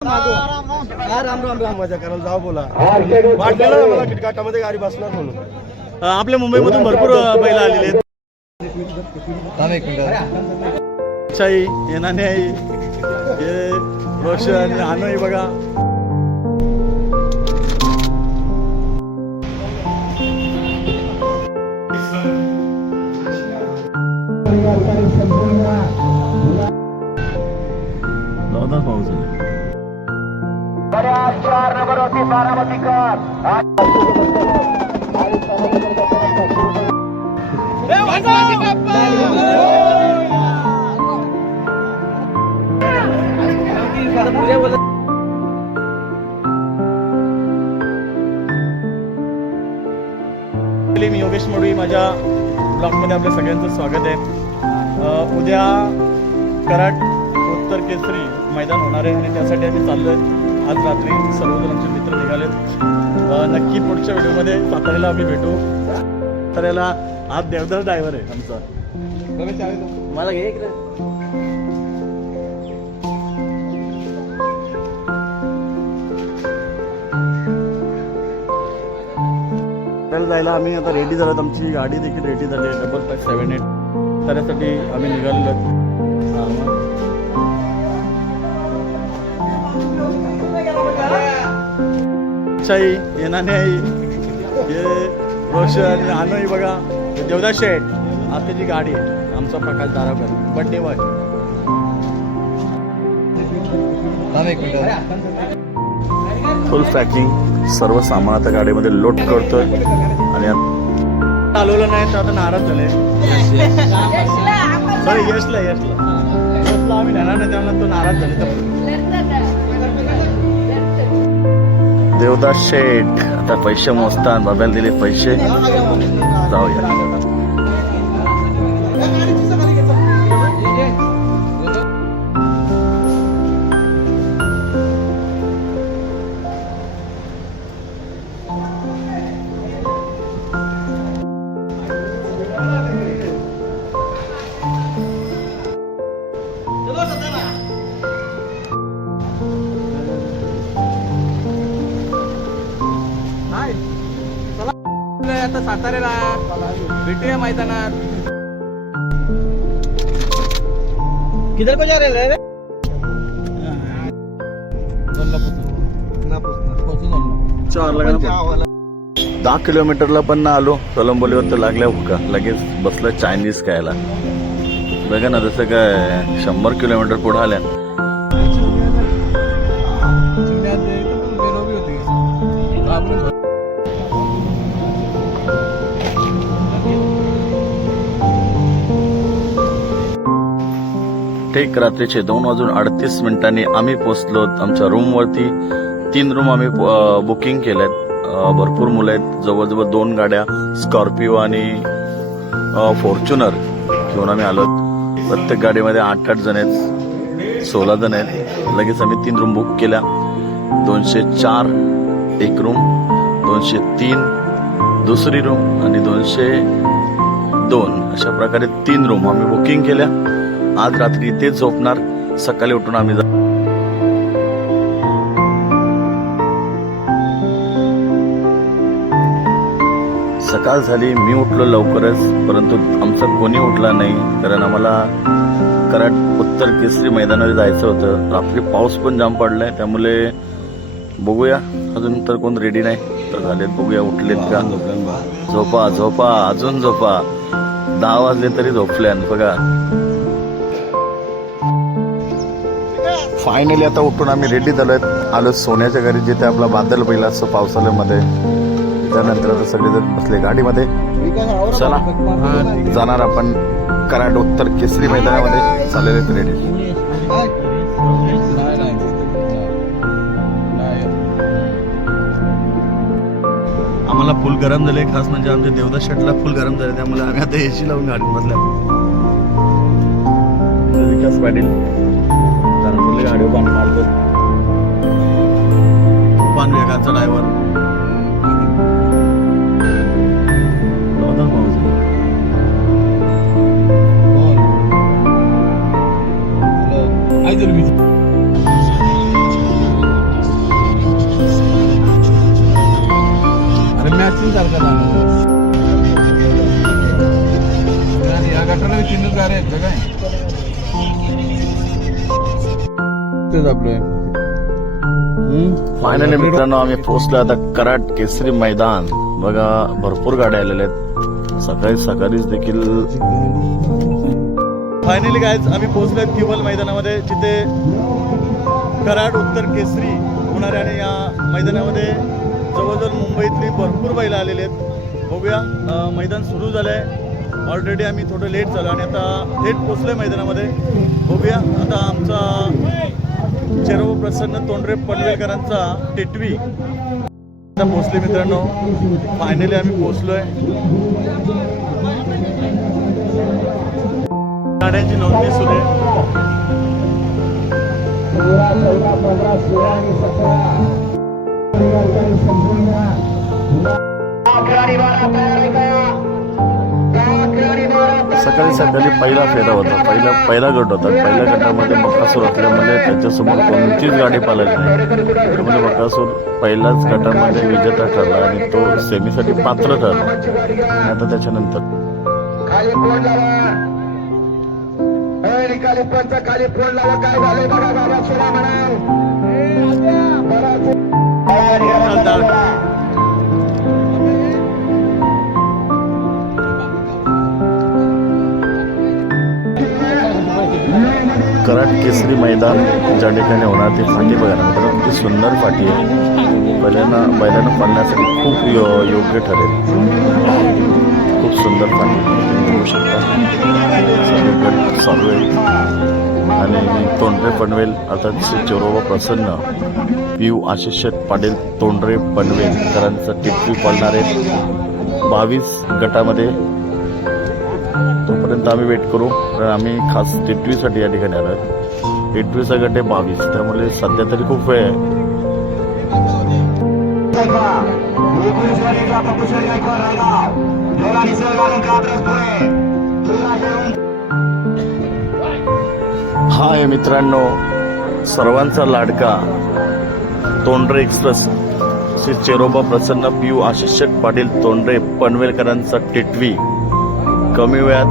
हा राम राम. राम मजा करायला जाऊ बोला. वाटलेलं मला किटकाटामध्ये गाडी बसणार म्हणून. अ, आपल्या मुंबईमधून भरपूर बैल आलेले आहेत. शाही नाणे आई हे रोशन हानोई बघा. जोरदार पाऊस आहे Actually, मी योगेश मोडवी माझ्या ब्लॉगमध्ये आपल्या सगळ्यांचं स्वागत आहे. उद्या कराड उत्तर केसरी मैदान होणार आहे आणि त्यासाठी आम्ही चाललो आहे आज रात्री सर्वजण आमचे मित्र निघालेत. नक्की पुढच्या व्हिडिओमध्ये साताऱ्याला आम्ही भेटू. साताऱ्याला आज देवदास ड्रायव्हर आहे आमचा. मला घे इकडे. जायला आम्ही आता रेडी झालो आमची गाडी देखील रेडी झाली आहे. डबल फाय सेवन एट त्यासाठी आम्ही निघालेलो शाही हे नाणे आई हे रोशन हानोई बघा देवदास शेठ आताची गाडी आहे आमचा Prakash Daravkar birthday boy. Full packing सर्व सामान आता गाडीमध्ये लोड करतोय. आणि चालवलं नाही तर आता नाराज झाले. सॉरी यशला यशला. यशला आम्ही नेणार नाही त्यामुळे तो नाराज झाले. तर देवदास शेठ. आता पैसे मोजतात. बाब्याला दिले पैसे. जाऊया. आता साताऱ्याला भेटूया मैदानात. किधर को जा रहे रे चार दहा किलोमीटरला पण ना आलो. कलंबोलीवर तर लागल्या हुका. लगेच बसलं चायनीज खायला. बघा ना जसं काय शंभर किलोमीटर पुढे आल्या. एक रात्रीचे दोन वाजून अडतीस मिनिटांनी आम्ही पोचलो आमच्या रूमवरती तीन रूम आम्ही बुकिंग केल्यात. भरपूर मुलं आहेत. जवळजवळ दोन गाड्या स्कॉर्पिओ आणि फॉर्च्युनर घेऊन आम्ही आलो प्रत्येक गाडीमध्ये आठ आठ जण आहेत सोळा जण आहेत. लगेच आम्ही तीन रूम बुक केल्या. दोनशे चार एक रूम दोनशे तीन दुसरी रूम आणि दोनशे दोन. अशा प्रकारे तीन रूम आम्ही बुकिंग केल्या. आज रात्री इथेच झोपणार. सकाळी उठून आम्ही जा- सकाळ झाली मी उठलो लवकरच परंतु आमचा कोणी उठला नाही कारण आम्हाला कराड उत्तर केसरी मैदानावर जायचं होतं. रात्री पाऊस पण जाम पडलाय त्यामुळे बघूया. अजून तर कोण रेडी नाही तर झालेत बघूया उठलेत का? झोपा झोपा अजून झोपा. दहा वाजले तरी झोपले बघा. फायनली आता उठून आम्ही रेडी झालोय आलो सोन्याच्या घरी जिथे आपला बादल पहिला असतो पावसाळ्यामध्ये. त्यानंतर आता सगळेजण बसले गाडीमध्ये. चला. जाणार आपण कराड उत्तर केसरी मैदानामध्ये. चाललेले रेडी आम्हाला फुल गरम झाले खास म्हणजे आमच्या देवदास शेटला फुल गरम झाले त्यामुळे आम्ही आता एसी लावून गाडीत बसल्या विकास पाटील. धरमपुरले गाडी पाणी मारतो पान वेगाचा ड्रायव्हर. आपलं. फायनली मित्रांनो आम्ही पोहोचलो आता कराड केसरी मैदान. बघा भरपूर गाड्या आलेल्या आहेत. सकाळी सकाळीच देखील फायनली काय आम्ही पोहोचलोय किवल मैदानामध्ये जिथे कराड उत्तर केसरी होणाऱ्या आणि या मैदानामध्ये जवळजवळ मुंबईतली भरपूर बैलं आलेली आहेत. बघूया मैदान सुरू झालं आहे ऑलरेडी आम्ही थोडं लेट झालो आणि आता थेट पोचलोय मैदानामध्ये. बघूया आता आमचा चेरो प्रसन्न तोंडरे पनवेलकरांचा टिटवी. आता पोचले मित्रांनो फायनली आम्ही पोचलोय गाड्यांची नोंदणी सुरू आहे. सकाळी सकाळी पहिला फेरा होता. पहिला पहिला गट होता. पहिल्या गटामध्ये बकासूर असल्यामुळे त्याच्यासोबत कोणतीच गाडी पाळली नाही. त्यामुळे बकासूर पहिल्याच गटामध्ये विजेता ठरला आणि तो सेमीसाठी पात्र ठरला. आणि आता त्याच्यानंतर काय कराड केसरी मैदान ज्या ठिकाणी होणार ते फाटी बघायला मिळतात ती सुंदर फाटी आहे. बैलांना बैलांना पडण्यासाठी खूप यो योग्य ठरेल. खूप सुंदर फाटी होऊ शकतात चालू आहे. आणि तोंडरे पनवेल अर्थात श्री चोरोबा प्रसन्न. पीयू आशिष पाटील तोंडरे पनवेलकरांचं टिटवी पडणार पडणारे बावीस गटामध्ये तोपर्यंत आम्ही वेट करू. कारण आम्ही खास टेटवीसाठी या ठिकाणी आलो आहे टेटवीचा गट आहे बावीस. त्यामुळे सध्या तरी खूप वेळ आहे. हा आहे मित्रांनो सर्वांचा लाडका तोंडरे एक्सप्रेस. श्री चेरोबा प्रसन्न पीयू आशिष पाटील तोंडरे पनवेलकरांचा टिटवी. कमी वेळात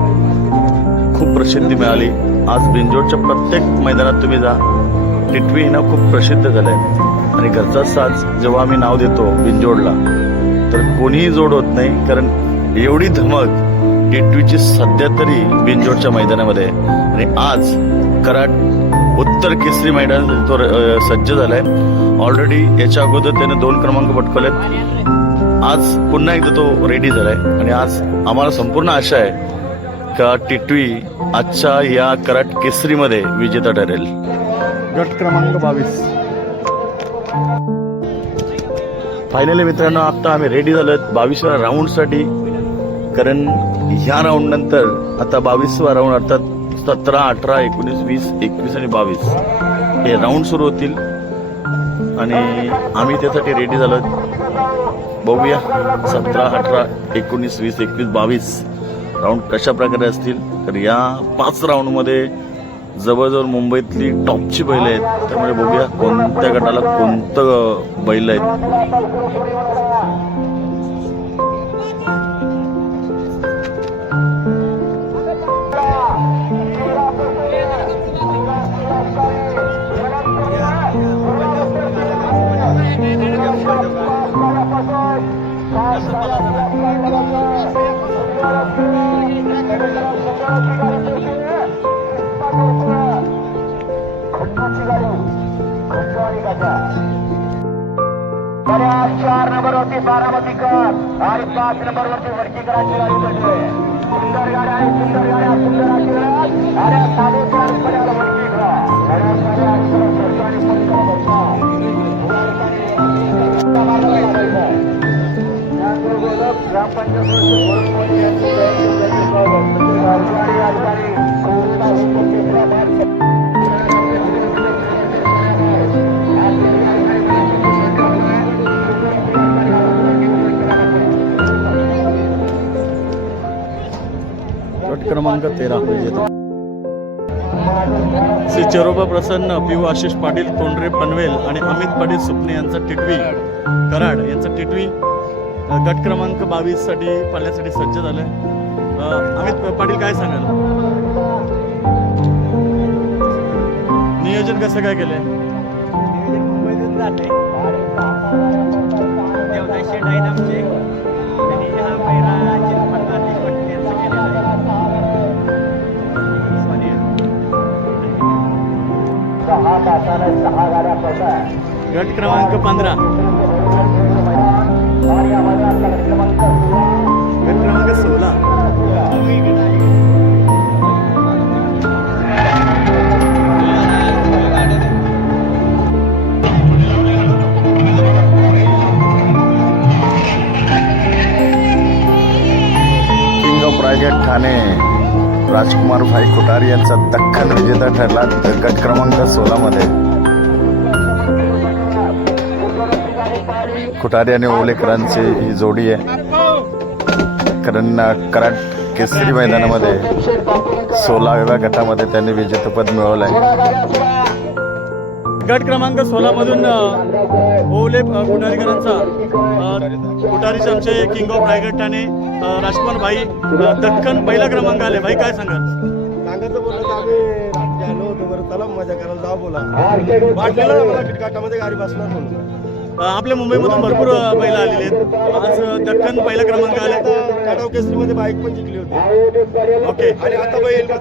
खूप प्रसिद्धी मिळाली. आज बिंजोडच्या प्रत्येक मैदानात तुम्ही जा. टिटवी हिनं खूप प्रसिद्ध झालंय. आणि घरचा साज जेव्हा आम्ही नाव देतो बिंजोडला तर कोणीही जोड होत नाही कारण एवढी धमक टिटवीची सध्या तरी बिंजोडच्या मैदानामध्ये आहे. आणि आज कराड उत्तर केसरी मैदान तो सज्ज झालाय. ऑलरेडी याच्या अगोदर त्याने दोन क्रमांक पटकवलेत. आज पुन्हा एकदा तो रेडी झालाय. आणि आज आम्हाला संपूर्ण आशा आहे का टिटवी आजच्या या कराट केसरीमध्ये विजेता ठरेल. गट क्रमांक बावीस. फायनली मित्रांनो आता आम्ही रेडी झालोय बावीसव्या राऊंडसाठी कारण ह्या राऊंड नंतर आता बावीसवा राऊंड अर्थात सतरा अठरा एकोणीस वीस एकवीस आणि बावीस हे राऊंड सुरू होतील. आणि आम्ही त्यासाठी रेडी झालोय. बघूया. सतरा अठरा एकोणीस वीस एकवीस बावीस राऊंड कशा प्रकारे असतील. तर या पाच राऊंडमध्ये जवळजवळ मुंबईतली टॉपची बैल आहेत. त्यामुळे बघूया कोणत्या गटाला कोणतं बैल आहेत. चार नंबरवरती बारामतीकर आणि पाच नंबरवरती वडकीकरांची गाडी पडली सुंदर गाड्या आहे सुंदर गाड्या सुंदर आशीर्वाद साडेचार पर्यंत गाड्या क्रमांक तेरा. श्री चरोबा प्रसन्न पी आशिष पाटील तोंडरे पनवेल आणि अमित पाटील सुपणे यांचा टिटवी. कराड यांचा टिटवी. गट क्रमांक बावीससाठी पळण्यासाठी सज्ज झालंय अमित पाटील काय सांगाल? नियोजन कसं काय केलंय? मुंबईतून जाते देवदास शेठ आहेत आमचे आणि हा सहा गाड्या गट क्रमांक पंधरा. गट क्रमांक सोळा. ठाणे राजकुमार भाई खुटार यांचा दख्खन विजेता ठरला गट क्रमांक सोळा मध्ये खुटारी आणि ओलेकरांची ही जोडी आहे. कारण कराट केसरी मैदानामध्ये सोळाव्या गटामध्ये त्यांनी विजेतेपद मिळवलं आहे गट क्रमांक सोळा मधून ओले अ, कुटारीचे आमचे किंग ऑफ रायगड ठाणे राजकुमार भाई दक्कन पहिला क्रमांक आले. भाई काय सांगाल? सांगायचं बोललं तर आम्ही रात्री आलो होतो बरं. चला मजा करायला जाऊ बोला. वाटलेलं मला किटकाटामध्ये गाडी बसणार म्हणून. आपल्या मुंबईमधून भरपूर अ, बैल आलेले आहेत. आज दक्कन पहिला क्रमांक आले. आता केसरीमध्ये बाईक पण जिंकली होती. ओके आणि आता बैल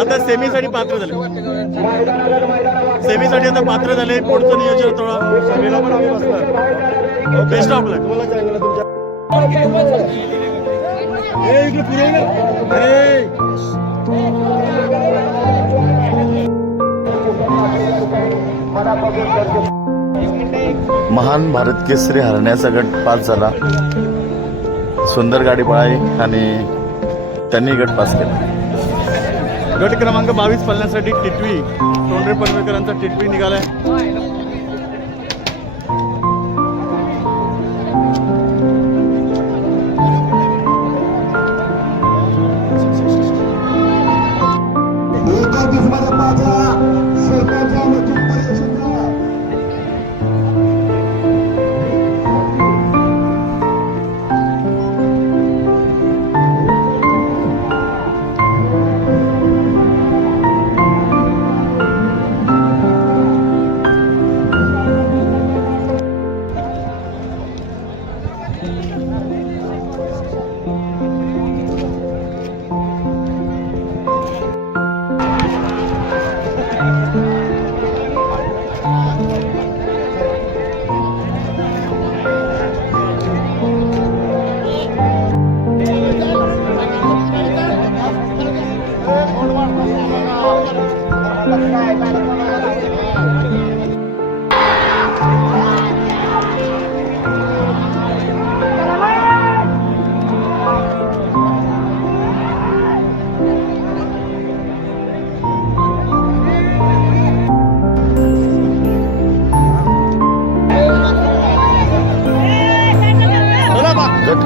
आता सेमीसाठी पात्र झाले. सेमीसाठी आता पात्र झाले. पुढचं नियोजन थोडं सेमीला पण आम्ही बसणार. बेस्ट ऑफ लक तुम्हाला तुमच्या महान भारत केसरी हरण्याचा गट पास झाला. सुंदर गाडी पळाली आणि त्यांनी गट पास केला. गट क्रमांक बावीस पल्ल्यासाठी टिटवी तोंडरे पनवेकरांचा टिटवी निघालाय.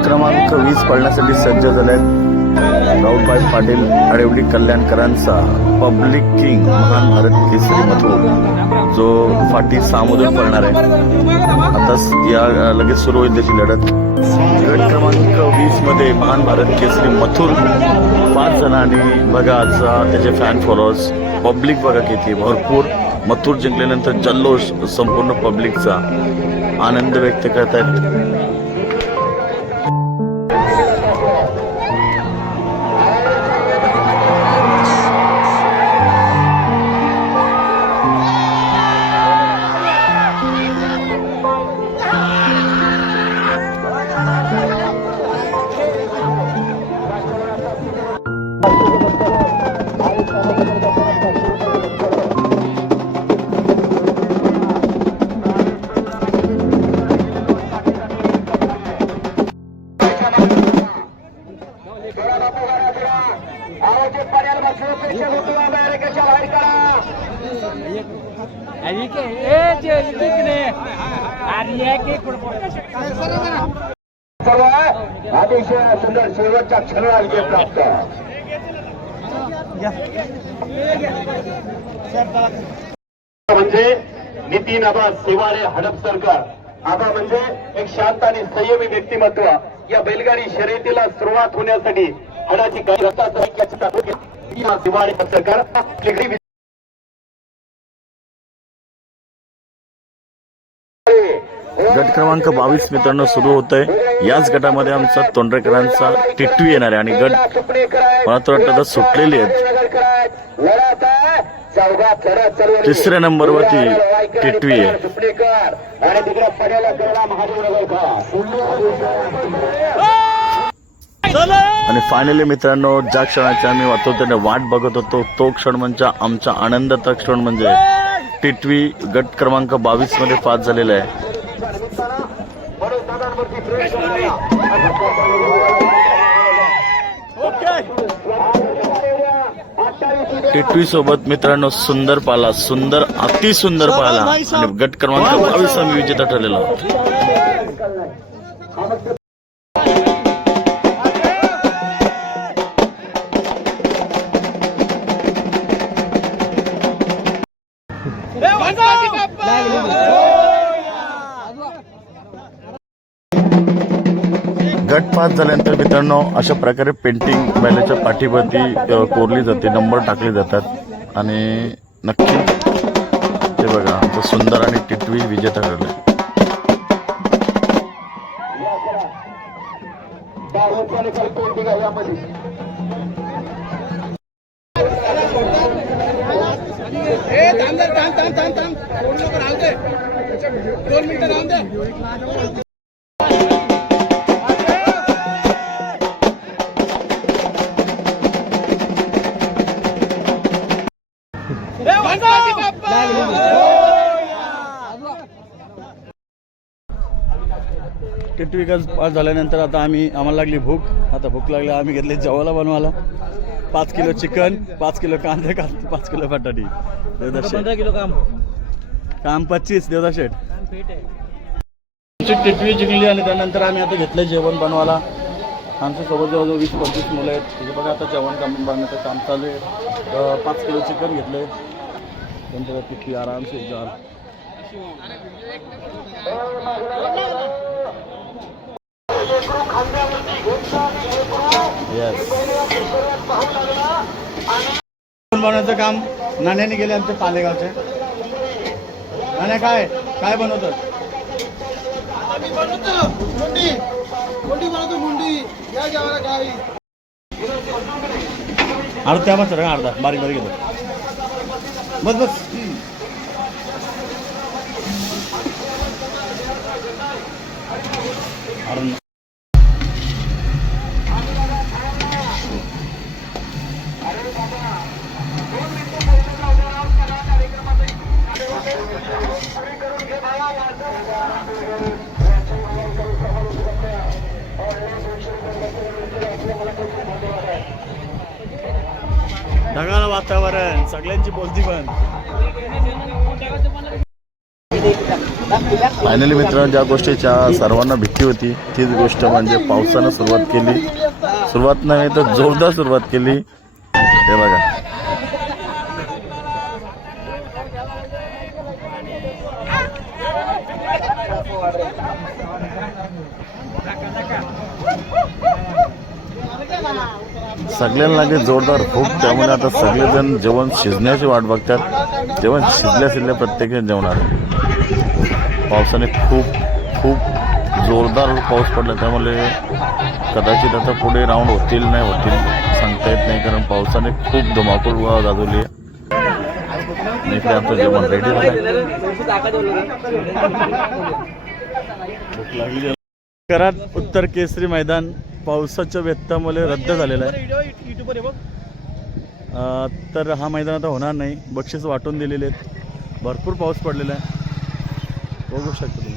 क्रमांक वीस पाळण्यासाठी सज्ज झाले राऊतबाई पाटील आडिवली कल्याणकरांचा पब्लिक किंग महान भारत केसरी मथूर जो फाटी सामोदून पडणार आहे. आता या लगेच सुरू होईल त्याची लढत. गट क्रमांक वीसमध्ये महान भारत केसरी मथुर पाच जणांनी बघा आजचा त्याचे फॅन फॉलोअर्स पब्लिक बघा किती भरपूर. मथुर जिंकल्यानंतर जल्लोष संपूर्ण पब्लिकचा आनंद व्यक्त करतायत. आहेत अतिशय सुंदर शेवटच्या क्षणाला विजय प्राप्त. म्हणजे नितीन आबा सेवाळे हडप सरकार आबा म्हणजे एक शांत आणि संयमी व्यक्तिमत्व. या बैलगाडी शर्यतीला सुरुवात होण्यासाठी हडाची काही रस्ता दिवाळी पत्रकार शेगडी क्रमांक बावीस मित्रांनो सुरू होत आहे याच गटामध्ये आमचा तोंडरेकरांचा टिटवी येणार आहे आणि गट मला तर वाटतं आता सुटलेले आहेत. तिसऱ्या नंबरवरती टिटवी आहे. आणि आणि फायनली मित्रांनो ज्या क्षणाची आम्ही वाचवतेने वाट बघत होतो तो क्षण म्हणजे आमचा आनंदाचा क्षण म्हणजे टिटवी गट क्रमांक बावीसमध्ये पास झालेला आहे. टिटवी सोबत मित्रांनो सुंदर पाला सुंदर अति सुंदर पाला. आणि गट क्रमांक बावीस आम्ही विजेता ठरलेलो गट पास झाल्यानंतर मित्रांनो अशा प्रकारे पेंटिंग बैलाच्या पाठीवरती कोरली जाते नंबर टाकले जातात. आणि नक्की ते बघा आमचं सुंदर आणि टिटवी विजेता ठरले. टिटवी गज पास झाल्यानंतर आता आम्ही आम्हाला लागली भूक. आता भूक लागली आम्ही घेतले जेवायला बनवायला. पाच किलो चिकन पाच किलो कांदे पाच किलो बटाटी. शेठ. पंधरा किलो काम. काम पच्चीस देवदास शेठ. टिटवी जिंकली आणि त्यानंतर आम्ही आता घेतलं जेवण बनवायला. आमच्यासोबत जवळजवळ वीस पंचवीस मुलं आहेत. तिथे बघा आता जेवण काम बनवण्याचं काम चालू आहे. पाच किलो चिकन घेतलं नंतर तिथली आरामशीर जाल येस बनवण्याचं काम नाण्याने गेले आमचे पालेगावचे. नाण्या काय? काय बनवतात? अर्धा त्या मग अर्धा. बारीक बारीक घेतो बस बस. अरे ढगाळ वातावरण सगळ्यांची बोलती पण. फायनली मित्रांनो ज्या गोष्टीच्या सर्वांना भीती होती तीच गोष्ट म्हणजे पावसानं सुरुवात केली. सुरुवात नाही तर जोरदार सुरुवात केली. हे बघा. सगळ्यांना लागले जोरदार भूक त्यामुळे आता सगळेजण जेवण शिजण्याची वाट बघतात. जेवण शिजल्या शिजल्या प्रत्येकजण जेवणार पावसाने खूप खूप जोरदार पाऊस पडला. त्यामुळे कदाचित आता पुढे राऊंड होतील नाही होतील सांगता येत नाही. कारण पावसाने खूप धुमाकूळ गाजवली आहे. इकडे आमचं जेवण रेडी झालं घरात उत्तर केसरी मैदान. पावसाच्या व्यत्ययामुळे रद्द झालेलं आहे. तर हा मैदान आता होणार नाही. बक्षीस वाटून दिलेले आहेत. भरपूर पाऊस पडलेला आहे. बघू शकता तुम्ही.